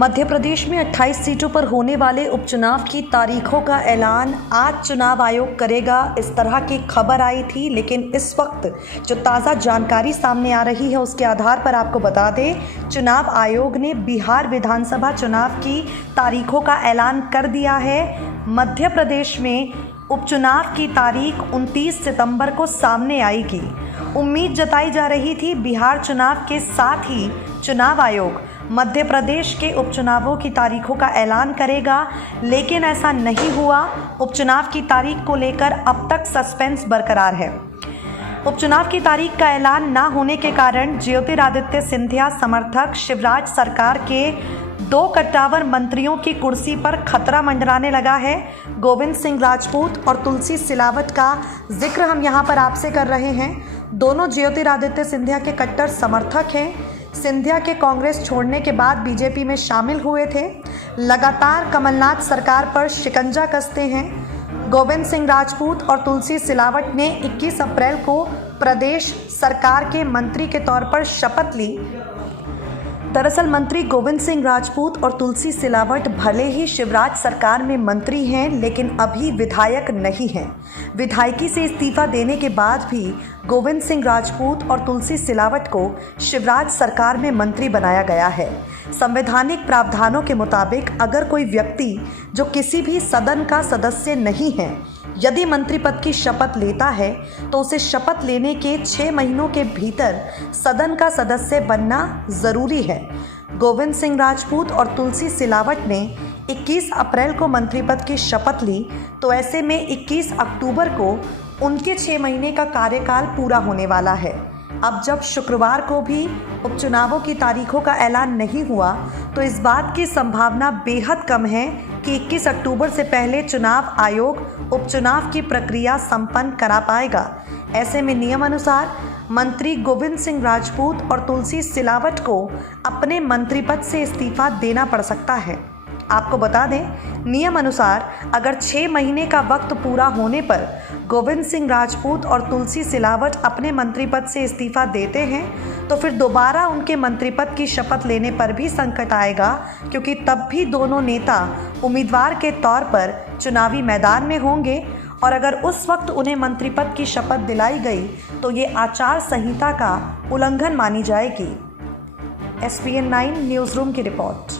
मध्य प्रदेश में 28 सीटों पर होने वाले उपचुनाव की तारीखों का ऐलान आज चुनाव आयोग करेगा, इस तरह की खबर आई थी। लेकिन इस वक्त जो ताज़ा जानकारी सामने आ रही है उसके आधार पर आपको बता दें, चुनाव आयोग ने बिहार विधानसभा चुनाव की तारीखों का ऐलान कर दिया है। मध्य प्रदेश में उपचुनाव की तारीख 29 सितंबर को सामने आएगी। उम्मीद जताई जा रही थी बिहार चुनाव के साथ ही चुनाव आयोग मध्य प्रदेश के उपचुनावों की तारीखों का ऐलान करेगा, लेकिन ऐसा नहीं हुआ। उपचुनाव की तारीख को लेकर अब तक सस्पेंस बरकरार है। उपचुनाव की तारीख का ऐलान ना होने के कारण ज्योतिरादित्य सिंधिया समर्थक शिवराज सरकार के 2 कट्टावर मंत्रियों की कुर्सी पर खतरा मंडराने लगा है। गोविंद सिंह राजपूत और तुलसी सिलावट का जिक्र हम यहाँ पर आपसे कर रहे हैं। दोनों ज्योतिरादित्य सिंधिया के कट्टर समर्थक हैं। सिंधिया के कांग्रेस छोड़ने के बाद बीजेपी में शामिल हुए थे। लगातार कमलनाथ सरकार पर शिकंजा कसते हैं। गोविंद सिंह राजपूत और तुलसी सिलावट ने 21 अप्रैल को प्रदेश सरकार के मंत्री के तौर पर शपथ ली। दरअसल मंत्री गोविंद सिंह राजपूत और तुलसी सिलावट भले ही शिवराज सरकार में मंत्री हैं, लेकिन अभी विधायक नहीं हैं। विधायकी से इस्तीफा देने के बाद भी गोविंद सिंह राजपूत और तुलसी सिलावट को शिवराज सरकार में मंत्री बनाया गया है। संवैधानिक प्रावधानों के मुताबिक अगर कोई व्यक्ति जो किसी भी सदन का सदस्य नहीं है, यदि मंत्री पद की शपथ लेता है तो उसे शपथ लेने के 6 महीनों के भीतर सदन का सदस्य बनना ज़रूरी है। गोविंद सिंह राजपूत और तुलसी सिलावट ने 21 अप्रैल को मंत्री पद की शपथ ली, तो ऐसे में 21 अक्टूबर को उनके 6 महीने का कार्यकाल पूरा होने वाला है। अब जब शुक्रवार को भी उपचुनावों की तारीखों का ऐलान नहीं हुआ, तो इस बात की संभावना बेहद कम है कि 21 अक्टूबर से पहले चुनाव आयोग उपचुनाव की प्रक्रिया संपन्न करा पाएगा। ऐसे में नियम अनुसार मंत्री गोविंद सिंह राजपूत और तुलसी सिलावट को अपने मंत्री पद से इस्तीफा देना पड़ सकता है। आपको बता दें, नियम अनुसार अगर 6 महीने का वक्त पूरा होने पर गोविंद सिंह राजपूत और तुलसी सिलावट अपने मंत्री पद से इस्तीफा देते हैं, तो फिर दोबारा उनके मंत्री पद की शपथ लेने पर भी संकट आएगा, क्योंकि तब भी दोनों नेता उम्मीदवार के तौर पर चुनावी मैदान में होंगे। और अगर उस वक्त उन्हें मंत्री पद की शपथ दिलाई गई तो ये आचार संहिता का उल्लंघन मानी जाएगी। SPN 9 न्यूज़ रूम की रिपोर्ट।